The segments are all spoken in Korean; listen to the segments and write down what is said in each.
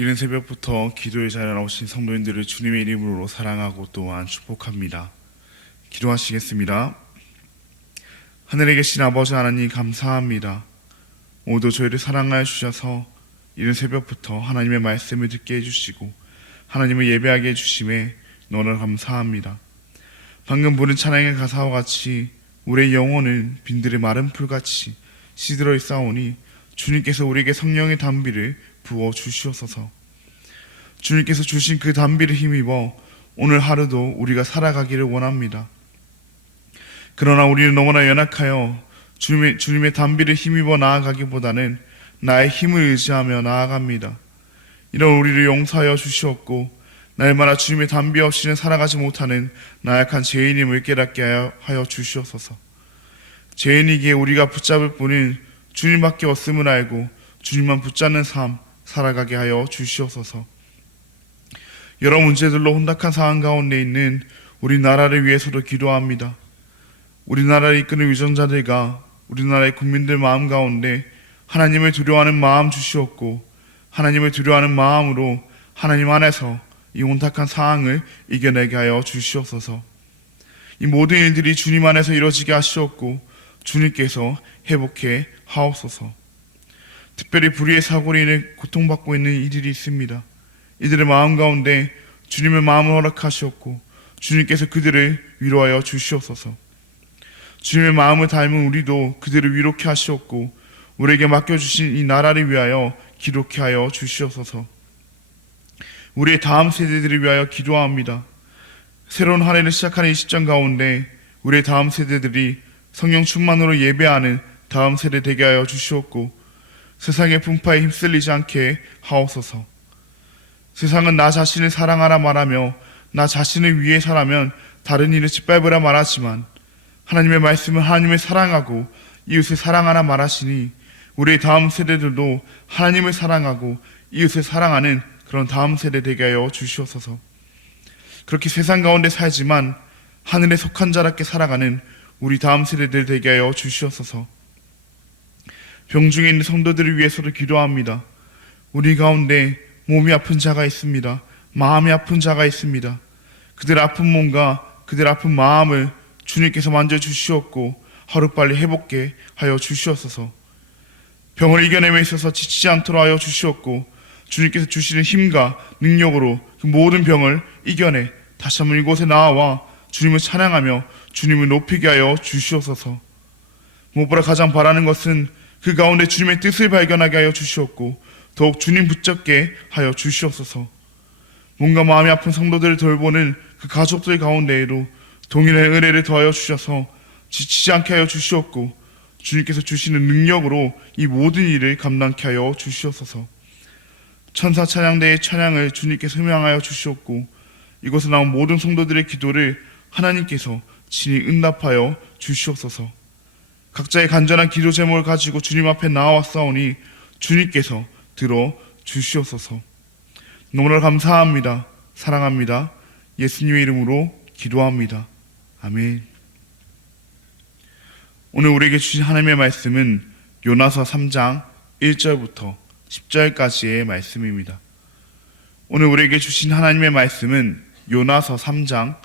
이른 새벽부터 기도에 자리에 나오신 성도님들을 주님의 이름으로 사랑하고 또한 축복합니다. 기도하시겠습니다. 하늘에 계신 아버지 하나님 감사합니다. 오늘도 저희를 사랑하여 주셔서 이른 새벽부터 하나님의 말씀을 듣게 해주시고 하나님을 예배하게 해주심에 너를 감사합니다. 방금 부른 찬양의 가사와 같이 우리의 영혼은 빈들의 마른 풀같이 시들어 있사오니 주님께서 우리에게 성령의 담비를 부어 주시옵소서. 주님께서 주신 그 담비를 힘입어 오늘 하루도 우리가 살아가기를 원합니다. 그러나 우리는 너무나 연약하여 주님의 담비를 힘입어 나아가기보다는 나의 힘을 의지하며 나아갑니다. 이런 우리를 용서하여 주시옵고 날마다 주님의 담비 없이는 살아가지 못하는 나약한 죄인임을 깨닫게 하여 주시옵소서. 죄인이기에 우리가 붙잡을 분은 주님밖에 없음을 알고 주님만 붙잡는 삶 살아가게 하여 주시옵소서. 여러 문제들로 혼탁한 상황 가운데 있는 우리나라를 위해서도 기도합니다. 우리나라를 이끄는 위정자들과 우리나라의 국민들 마음 가운데 하나님을 두려워하는 마음 주시옵고 하나님을 두려워하는 마음으로 하나님 안에서 이 혼탁한 상황을 이겨내게 하여 주시옵소서. 이 모든 일들이 주님 안에서 이루어지게 하시옵고 주님께서 회복해 하옵소서. 특별히 불의의 사고로 인해 고통받고 있는 이들이 있습니다. 이들의 마음 가운데 주님의 마음을 허락하시옵고 주님께서 그들을 위로하여 주시옵소서. 주님의 마음을 닮은 우리도 그들을 위로케 하시옵고 우리에게 맡겨주신 이 나라를 위하여 기록케 하여 주시옵소서. 우리의 다음 세대들을 위하여 기도합니다. 새로운 한 해를 시작하는 이 시점 가운데 우리의 다음 세대들이 성령 충만으로 예배하는 다음 세대 되게 하여 주시옵고 세상의 분파에 휩쓸리지 않게 하옵소서. 세상은 나 자신을 사랑하라 말하며 나 자신을 위해 살아면 다른 일을 짓밟으라 말하지만 하나님의 말씀은 하나님을 사랑하고 이웃을 사랑하라 말하시니 우리의 다음 세대들도 하나님을 사랑하고 이웃을 사랑하는 그런 다음 세대 되게 하여 주시옵소서. 그렇게 세상 가운데 살지만 하늘에 속한 자답게 살아가는 우리 다음 세대들 되게 하여 주시옵소서. 병중에 있는 성도들을 위해서도 기도합니다. 우리 가운데 몸이 아픈 자가 있습니다. 마음이 아픈 자가 있습니다. 그들 아픈 몸과 그들 아픈 마음을 주님께서 만져주시옵고 하루빨리 회복게 하여 주시옵소서. 병을 이겨내며 있어서 지치지 않도록 하여 주시옵고 주님께서 주시는 힘과 능력으로 그 모든 병을 이겨내 다시 한번 이곳에 나와 주님을 찬양하며 주님을 높이게 하여 주시옵소서. 무엇보다 가장 바라는 것은 그 가운데 주님의 뜻을 발견하게 하여 주시옵고 더욱 주님 붙잡게 하여 주시옵소서. 몸과 마음이 아픈 성도들을 돌보는 그 가족들 가운데에도 동일한 은혜를 더하여 주셔서 지치지 않게 하여 주시옵고 주님께서 주시는 능력으로 이 모든 일을 감당케 하여 주시옵소서. 천사 찬양대의 찬양을 주님께서 흠양하여 주시옵고 이곳에 나온 모든 성도들의 기도를 하나님께서 친히 응답하여 주시옵소서. 각자의 간절한 기도 제목을 가지고 주님 앞에 나와왔사오니 주님께서 들어 주시옵소서. 너무나 감사합니다. 사랑합니다. 예수님의 이름으로 기도합니다. 아멘. 오늘 우리에게 주신 하나님의 말씀은 요나서 3장 1절부터 10절까지의 말씀입니다. 오늘 우리에게 주신 하나님의 말씀은 요나서 3장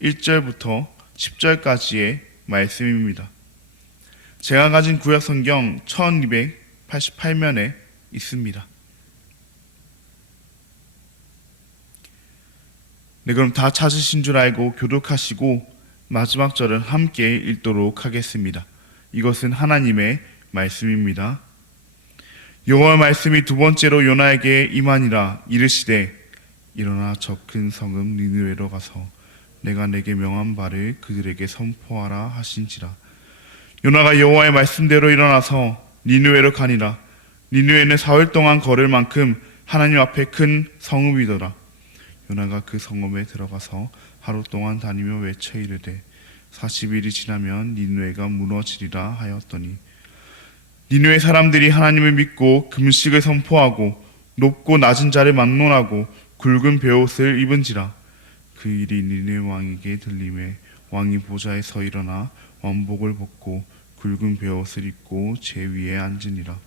1절부터 10절까지의 말씀입니다. 제가 가진 구약 성경 1288면에 있습니다. 네, 그럼 다 찾으신 줄 알고 교독하시고 마지막 절은 함께 읽도록 하겠습니다. 이것은 하나님의 말씀입니다. 여호와의 말씀이 두 번째로 요나에게 임하니라. 이르시되 일어나 저 큰 성읍 니느웨로 가서 내가 내게 명한 바를 그들에게 선포하라 하신지라. 요나가 여호와의 말씀대로 일어나서 니느웨로 가니라. 니느웨는 사흘 동안 걸을 만큼 하나님 앞에 큰 성읍이더라. 요나가 그 성읍에 들어가서 하루 동안 다니며 외쳐 이르되 40일이 지나면 니느웨가 무너지리라 하였더니 니느웨 사람들이 하나님을 믿고 금식을 선포하고 높고 낮은 자를 막론하고 굵은 베옷을 입은지라. 그 일이 니느웨 왕에게 들림에 왕이 보좌에 서 일어나 왕복을 벗고 굵은 베옷을 입고 제 위에 앉으니라.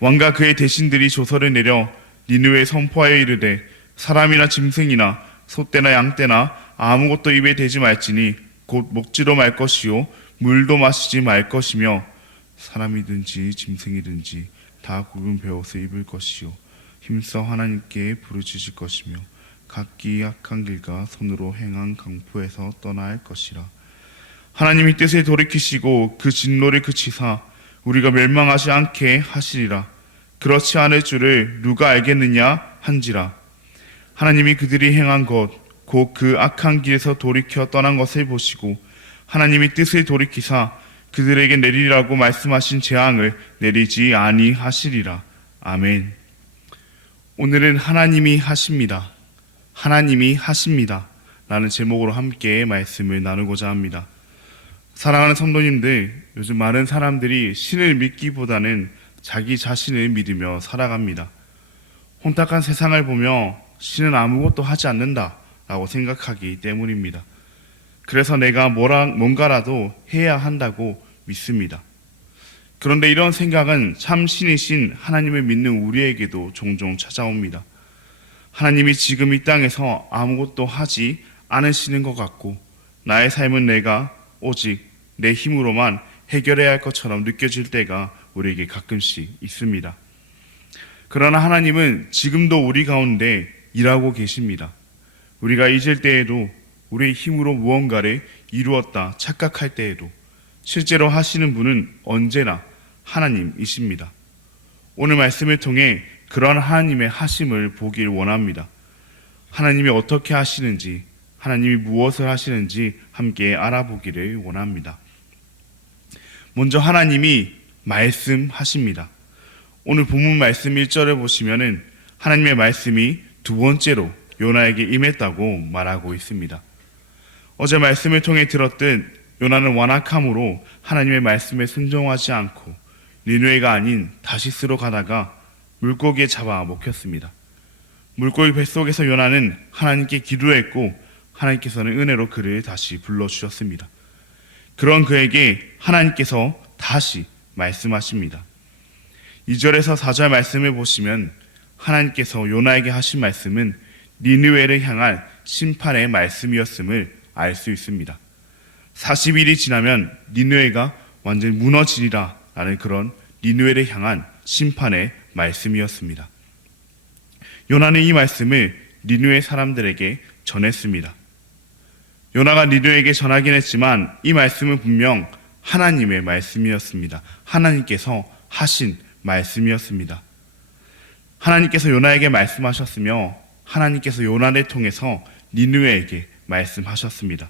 왕과 그의 대신들이 조서를 내려 니느웨에 선포하여 이르되 사람이나 짐승이나 소떼나 양떼나 아무것도 입에 대지 말지니 곧 먹지도 말 것이요 물도 마시지 말 것이며 사람이든지 짐승이든지 다 굵은 베옷을 입을 것이요 힘써 하나님께 부르짖을 것이며 각기 악한 길과 손으로 행한 강포에서 떠나야 할 것이라. 하나님이 뜻을 돌이키시고 그 진노를 그치사 우리가 멸망하지 않게 하시리라. 그렇지 않을 줄을 누가 알겠느냐 한지라. 하나님이 그들이 행한 것 곧 그 악한 길에서 돌이켜 떠난 것을 보시고 하나님이 뜻을 돌이키사 그들에게 내리라고 말씀하신 재앙을 내리지 아니하시리라. 아멘. 오늘은 하나님이 하십니다. 하나님이 하십니다 라는 제목으로 함께 말씀을 나누고자 합니다. 사랑하는 성도님들, 요즘 많은 사람들이 신을 믿기보다는 자기 자신을 믿으며 살아갑니다. 혼탁한 세상을 보며 신은 아무것도 하지 않는다 라고 생각하기 때문입니다. 그래서 내가 뭔가라도 해야 한다고 믿습니다. 그런데 이런 생각은 참 신이신 하나님을 믿는 우리에게도 종종 찾아옵니다. 하나님이 지금 이 땅에서 아무것도 하지 않으시는 것 같고 나의 삶은 내가 오직 내 힘으로만 해결해야 할 것처럼 느껴질 때가 우리에게 가끔씩 있습니다. 그러나 하나님은 지금도 우리 가운데 일하고 계십니다. 우리가 잊을 때에도 우리의 힘으로 무언가를 이루었다 착각할 때에도 실제로 하시는 분은 언제나 하나님이십니다. 오늘 말씀을 통해 그런 하나님의 하심을 보길 원합니다. 하나님이 어떻게 하시는지, 하나님이 무엇을 하시는지 함께 알아보기를 원합니다. 먼저 하나님이 말씀하십니다. 오늘 본문 말씀 1절을 보시면은 하나님의 말씀이 두 번째로 요나에게 임했다고 말하고 있습니다. 어제 말씀을 통해 들었듯 요나는 완악함으로 하나님의 말씀에 순종하지 않고 니느웨가 아닌 다시스로 가다가 물고기에 잡아 먹혔습니다. 물고기 뱃속에서 요나는 하나님께 기도했고 하나님께서는 은혜로 그를 다시 불러주셨습니다. 그런 그에게 하나님께서 다시 말씀하십니다. 2절에서 4절 말씀을 보시면 하나님께서 요나에게 하신 말씀은 니느웨를 향한 심판의 말씀이었음을 알 수 있습니다. 40일이 지나면 니느웨가 완전히 무너지리라 라는 그런 니느웨를 향한 심판의 말씀이었습니다. 요나는 이 말씀을 니느웨 사람들에게 전했습니다. 요나가 니느웨에게 전하긴 했지만 이 말씀은 분명 하나님의 말씀이었습니다. 하나님께서 하신 말씀이었습니다. 하나님께서 요나에게 말씀하셨으며 하나님께서 요나를 통해서 니느웨에게 말씀하셨습니다.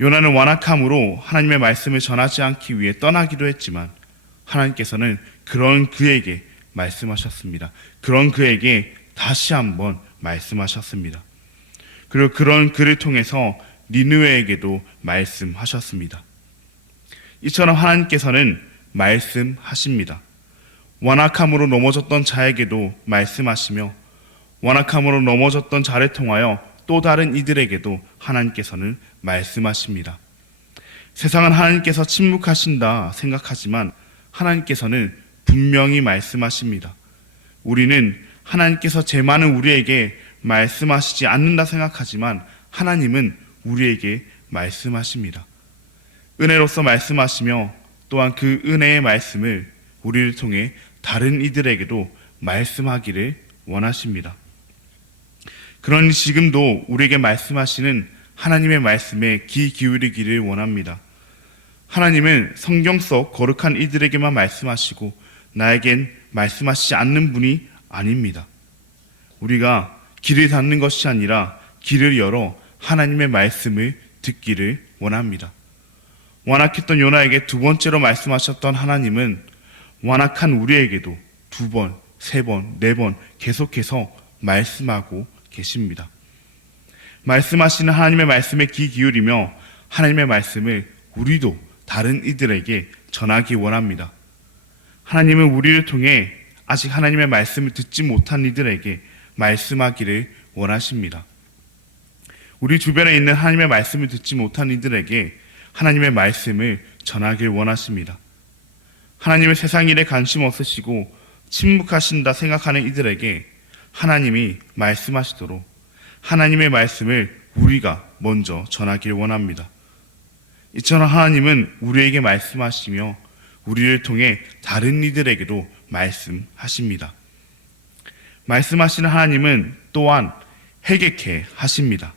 요나는 완악함으로 하나님의 말씀을 전하지 않기 위해 떠나기도 했지만 하나님께서는 그런 그에게 말씀하셨습니다. 그런 그에게 다시 한번 말씀하셨습니다. 그리고 그런 그를 통해서 니느웨에게도 말씀하셨습니다. 이처럼 하나님께서는 말씀하십니다. 완악함으로 넘어졌던 자에게도 말씀하시며 완악함으로 넘어졌던 자를 통하여 또 다른 이들에게도 하나님께서는 말씀하십니다. 세상은 하나님께서 침묵하신다 생각하지만 하나님께서는 분명히 말씀하십니다. 우리는 하나님께서 제 많은 우리에게 말씀하시지 않는다 생각하지만 하나님은 우리에게 말씀하십니다. 은혜로서 말씀하시며 또한 그 은혜의 말씀을 우리를 통해 다른 이들에게도 말씀하기를 원하십니다. 그러니 지금도 우리에게 말씀하시는 하나님의 말씀에 귀 기울이기를 원합니다. 하나님은 성경 속 거룩한 이들에게만 말씀하시고 나에겐 말씀하시지 않는 분이 아닙니다. 우리가 귀를 닫는 것이 아니라 귀를 열어 하나님의 말씀을 듣기를 원합니다. 완악했던 요나에게 두 번째로 말씀하셨던 하나님은 완악한 우리에게도 두 번, 세 번, 네 번 계속해서 말씀하고 계십니다. 말씀하시는 하나님의 말씀에 귀 기울이며 하나님의 말씀을 우리도 다른 이들에게 전하기 원합니다. 하나님은 우리를 통해 아직 하나님의 말씀을 듣지 못한 이들에게 말씀하기를 원하십니다. 우리 주변에 있는 하나님의 말씀을 듣지 못한 이들에게 하나님의 말씀을 전하길 원하십니다. 하나님은 세상 일에 관심 없으시고 침묵하신다 생각하는 이들에게 하나님이 말씀하시도록 하나님의 말씀을 우리가 먼저 전하길 원합니다. 이처럼 하나님은 우리에게 말씀하시며 우리를 통해 다른 이들에게도 말씀하십니다. 말씀하시는 하나님은 또한 회개케 하십니다.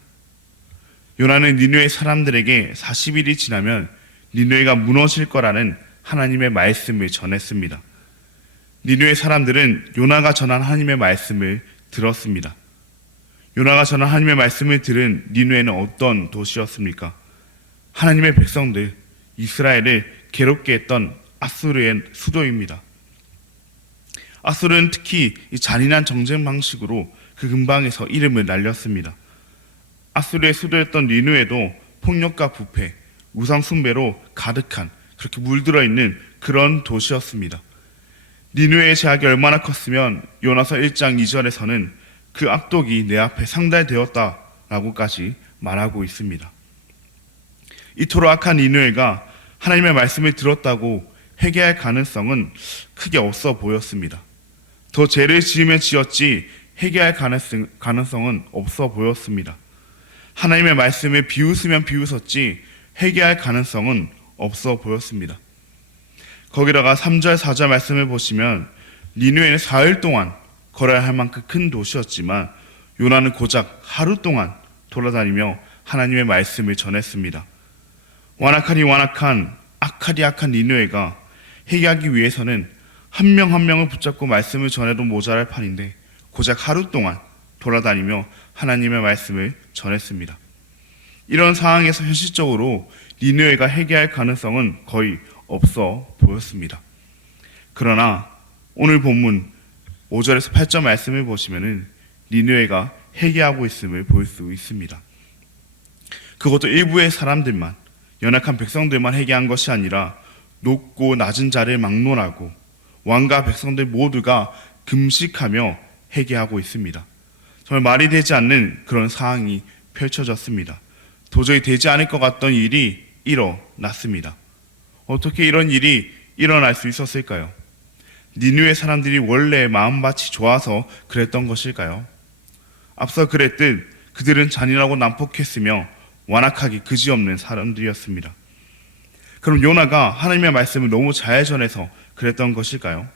요나는 니느웨 사람들에게 40일이 지나면 니느웨가 무너질 거라는 하나님의 말씀을 전했습니다. 니느웨 사람들은 요나가 전한 하나님의 말씀을 들었습니다. 요나가 전한 하나님의 말씀을 들은 니느웨는 어떤 도시였습니까? 하나님의 백성들, 이스라엘을 괴롭게 했던 아수르의 수도입니다. 아수르는 특히 이 잔인한 정쟁 방식으로 그 근방에서 이름을 날렸습니다. 아수르의 수도였던 니느웨도 폭력과 부패, 우상 숭배로 가득한, 그렇게 물들어 있는 그런 도시였습니다. 니느웨의 제약이 얼마나 컸으면 요나서 1장 2절에서는 그 악독이 내 앞에 상달되었다라고까지 말하고 있습니다. 이토록 악한 니느웨가 하나님의 말씀을 들었다고 회개할 가능성은 크게 없어 보였습니다. 더 죄를 지으면 지었지 회개할 가능성은 없어 보였습니다. 하나님의 말씀을 비웃으면 비웃었지 회개할 가능성은 없어 보였습니다. 거기다가 3절 4절 말씀을 보시면 니느웨는 4일 동안 걸어야 할 만큼 큰 도시였지만 요나는 고작 하루 동안 돌아다니며 하나님의 말씀을 전했습니다. 완악하니 완악한 악한 니느웨가 회개하기 위해서는 한 명 한 명을 붙잡고 말씀을 전해도 모자랄 판인데 고작 하루 동안 돌아다니며 하나님의 말씀을 전했습니다. 이런 상황에서 현실적으로 니느웨가 회개할 가능성은 거의 없어 보였습니다. 그러나 오늘 본문 5절에서 8절 말씀을 보시면은 니느웨가 회개하고 있음을 볼 수 있습니다. 그것도 일부의 사람들만, 연약한 백성들만 회개한 것이 아니라 높고 낮은 자를 막론하고 왕과 백성들 모두가 금식하며 회개하고 있습니다. 정말 말이 되지 않는 그런 상황이 펼쳐졌습니다. 도저히 되지 않을 것 같던 일이 일어났습니다. 어떻게 이런 일이 일어날 수 있었을까요? 니느웨 사람들이 원래 마음밭이 좋아서 그랬던 것일까요? 앞서 그랬듯 그들은 잔인하고 난폭했으며 완악하기 그지없는 사람들이었습니다. 그럼 요나가 하나님의 말씀을 너무 잘 전해서 그랬던 것일까요?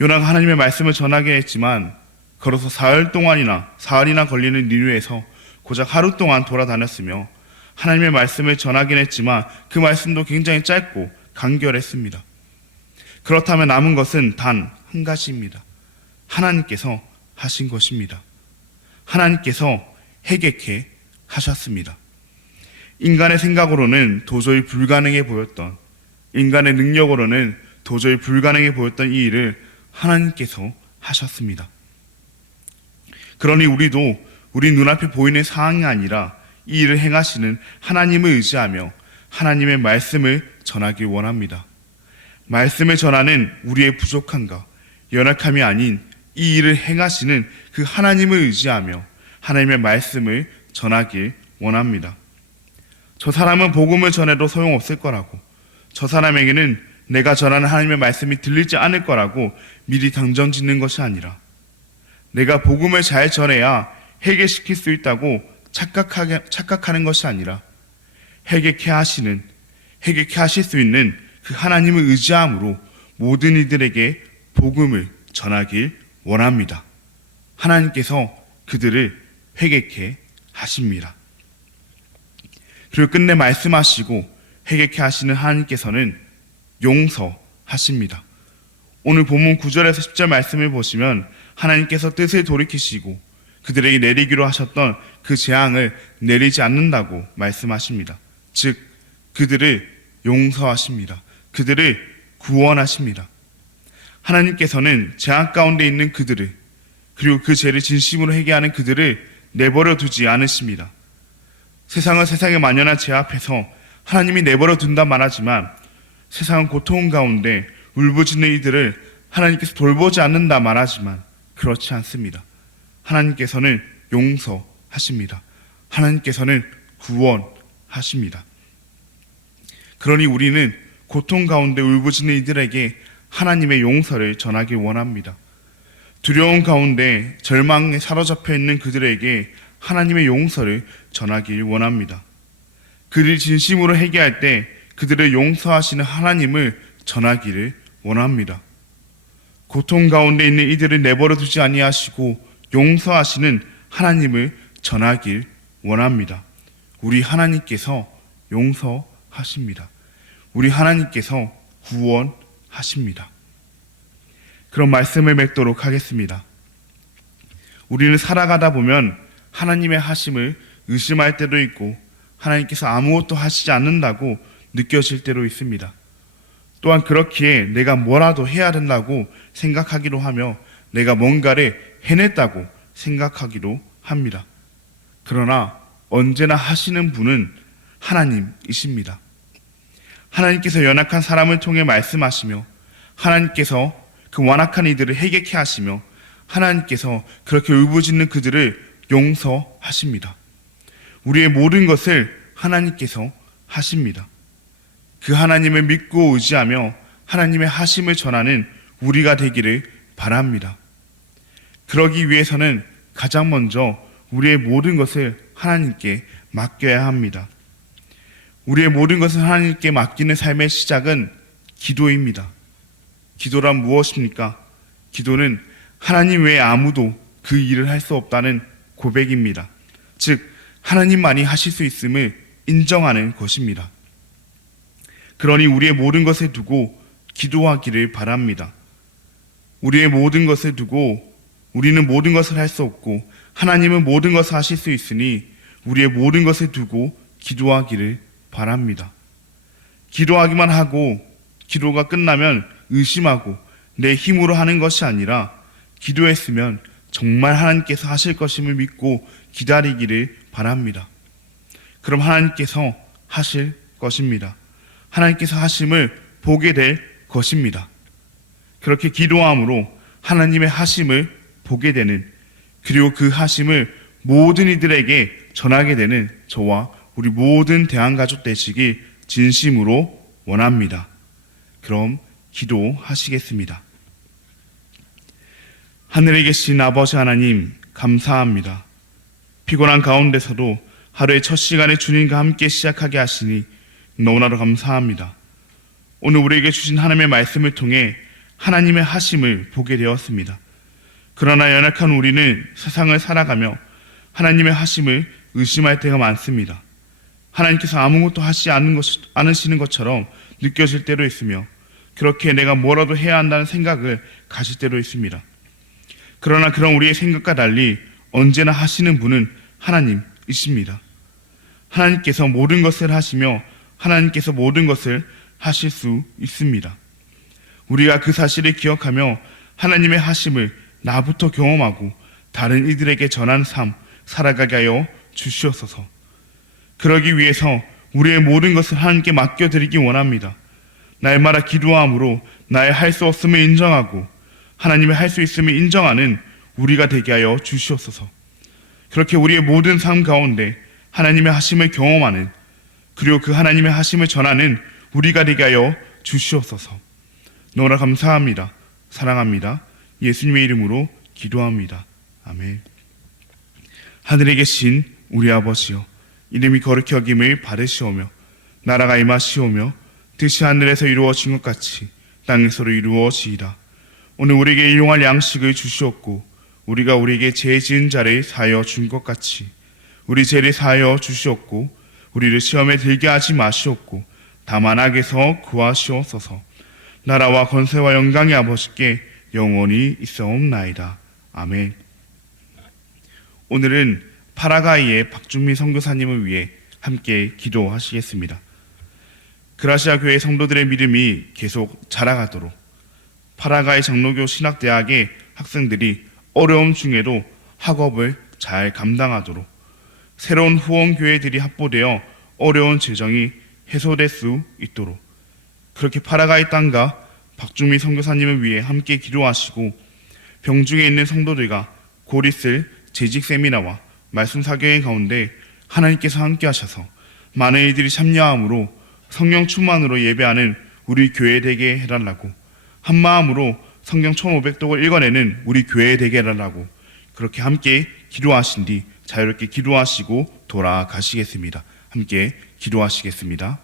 요나가 하나님의 말씀을 전하긴 했지만 걸어서 사흘이나 걸리는 니느웨에서 고작 하루 동안 돌아다녔으며 하나님의 말씀을 전하긴 했지만 그 말씀도 굉장히 짧고 간결했습니다. 그렇다면 남은 것은 단 한 가지입니다. 하나님께서 하신 것입니다. 하나님께서 회개케 하셨습니다. 인간의 생각으로는 도저히 불가능해 보였던, 인간의 능력으로는 도저히 불가능해 보였던 이 일을 하나님께서 하셨습니다. 그러니 우리도 우리 눈앞에 보이는 상황이 아니라 이 일을 행하시는 하나님을 의지하며 하나님의 말씀을 전하길 원합니다. 말씀을 전하는 우리의 부족함과 연약함이 아닌 이 일을 행하시는 그 하나님을 의지하며 하나님의 말씀을 전하길 원합니다. 저 사람은 복음을 전해도 소용없을 거라고, 저 사람에게는 내가 전하는 하나님의 말씀이 들리지 않을 거라고 미리 당정 짓는 것이 아니라 내가 복음을 잘 전해야 회개시킬 수 있다고 착각하는 것이 아니라 회개케 하실 수 있는 그 하나님을 의지함으로 모든 이들에게 복음을 전하길 원합니다. 하나님께서 그들을 회개케 하십니다. 그리고 끝내 말씀하시고 회개케 하시는 하나님께서는 용서하십니다. 오늘 본문 9절에서 10절 말씀을 보시면 하나님께서 뜻을 돌이키시고 그들에게 내리기로 하셨던 그 재앙을 내리지 않는다고 말씀하십니다. 즉 그들을 용서하십니다. 그들을 구원하십니다. 하나님께서는 재앙 가운데 있는 그들을, 그리고 그 죄를 진심으로 회개하는 그들을 내버려 두지 않으십니다. 세상은 세상에 만연한 죄 앞에서 하나님이 내버려 둔다 말하지만 세상은 고통 가운데 울부짖는 이들을 하나님께서 돌보지 않는다 말하지만 그렇지 않습니다. 하나님께서는 용서하십니다. 하나님께서는 구원하십니다. 그러니 우리는 고통 가운데 울부짖는 이들에게 하나님의 용서를 전하길 원합니다. 두려움 가운데 절망에 사로잡혀 있는 그들에게 하나님의 용서를 전하길 원합니다. 그들이 진심으로 회개할 때 그들을 용서하시는 하나님을 전하기를 원합니다. 고통 가운데 있는 이들을 내버려 두지 아니하시고 용서하시는 하나님을 전하길 원합니다. 우리 하나님께서 용서하십니다. 우리 하나님께서 구원하십니다. 그런 말씀을 맺도록 하겠습니다. 우리는 살아가다 보면 하나님의 하심을 의심할 때도 있고 하나님께서 아무것도 하시지 않는다고 느껴질 때도 있습니다. 또한 그렇기에 내가 뭐라도 해야 된다고 생각하기도 하며 내가 뭔가를 해냈다고 생각하기도 합니다. 그러나 언제나 하시는 분은 하나님이십니다. 하나님께서 연약한 사람을 통해 말씀하시며 하나님께서 그 완악한 이들을 해결케 하시며 하나님께서 그렇게 울부짖는 그들을 용서하십니다. 우리의 모든 것을 하나님께서 하십니다. 그 하나님을 믿고 의지하며 하나님의 하심을 전하는 우리가 되기를 바랍니다. 그러기 위해서는 가장 먼저 우리의 모든 것을 하나님께 맡겨야 합니다. 우리의 모든 것을 하나님께 맡기는 삶의 시작은 기도입니다. 기도란 무엇입니까? 기도는 하나님 외에 아무도 그 일을 할 수 없다는 고백입니다. 즉 하나님만이 하실 수 있음을 인정하는 것입니다. 그러니 우리의 모든 것을 두고 기도하기를 바랍니다. 우리의 모든 것을 두고 우리는 모든 것을 할 수 없고 하나님은 모든 것을 하실 수 있으니 우리의 모든 것을 두고 기도하기를 바랍니다. 기도하기만 하고 기도가 끝나면 의심하고 내 힘으로 하는 것이 아니라 기도했으면 정말 하나님께서 하실 것임을 믿고 기다리기를 바랍니다. 그럼 하나님께서 하실 것입니다. 하나님께서 하심을 보게 될 것입니다. 그렇게 기도함으로 하나님의 하심을 보게 되는, 그리고 그 하심을 모든 이들에게 전하게 되는 저와 우리 모든 대한가족 되시길 진심으로 원합니다. 그럼 기도하시겠습니다. 하늘에 계신 아버지 하나님, 감사합니다. 피곤한 가운데서도 하루의 첫 시간에 주님과 함께 시작하게 하시니 너무나도 감사합니다. 오늘 우리에게 주신 하나님의 말씀을 통해 하나님의 하심을 보게 되었습니다. 그러나 연약한 우리는 세상을 살아가며 하나님의 하심을 의심할 때가 많습니다. 하나님께서 아무것도 하시지 않으시는 것처럼 느껴질 때도 있으며 그렇게 내가 뭐라도 해야 한다는 생각을 가질 때도 있습니다. 그러나 그런 우리의 생각과 달리 언제나 하시는 분은 하나님이십니다. 하나님께서 모든 것을 하시며 하나님께서 모든 것을 하실 수 있습니다. 우리가 그 사실을 기억하며 하나님의 하심을 나부터 경험하고 다른 이들에게 전한 삶 살아가게 하여 주시옵소서. 그러기 위해서 우리의 모든 것을 하나님께 맡겨드리기 원합니다. 날마다 기도함으로 나의 할 수 없음을 인정하고 하나님의 할 수 있음을 인정하는 우리가 되게 하여 주시옵소서. 그렇게 우리의 모든 삶 가운데 하나님의 하심을 경험하는, 그리고 그 하나님의 하심을 전하는 우리가 되게 하여 주시옵소서. 너무나 감사합니다. 사랑합니다. 예수님의 이름으로 기도합니다. 아멘. 하늘에 계신 우리 아버지여, 이름이 거룩히 여김을 받으시오며 나라가 임하시오며 뜻이 하늘에서 이루어진 것 같이 땅에서도 이루어지이다. 오늘 우리에게 일용할 양식을 주시옵고 우리가 우리에게 죄 지은 자를 사하여 준 것 같이 우리 죄를 사하여 주시옵고 우리를 시험에 들게 하지 마시옵고 다만 악에서 구하시옵소서. 나라와 권세와 영광이 아버지께 영원히 있사옵나이다. 아멘. 오늘은 파라과이의 박준미 선교사님을 위해 함께 기도하시겠습니다. 그라시아 교회 성도들의 믿음이 계속 자라가도록 파라과이 장로교 신학대학의 학생들이 어려움 중에도 학업을 잘 감당하도록 새로운 후원교회들이 합보되어 어려운 재정이 해소될 수 있도록 그렇게 파라과이 땅과 박준미 선교사님을 위해 함께 기도하시고 병중에 있는 성도들과 곧 있을 재직 세미나와 말씀 사경의 가운데 하나님께서 함께 하셔서 많은 이들이 참여함으로 성령 충만으로 예배하는 우리 교회 되게 해달라고 한마음으로 성경 1500독을 읽어내는 우리 교회의 대결하라고 그렇게 함께 기도하신 뒤 자유롭게 기도하시고 돌아가시겠습니다. 함께 기도하시겠습니다.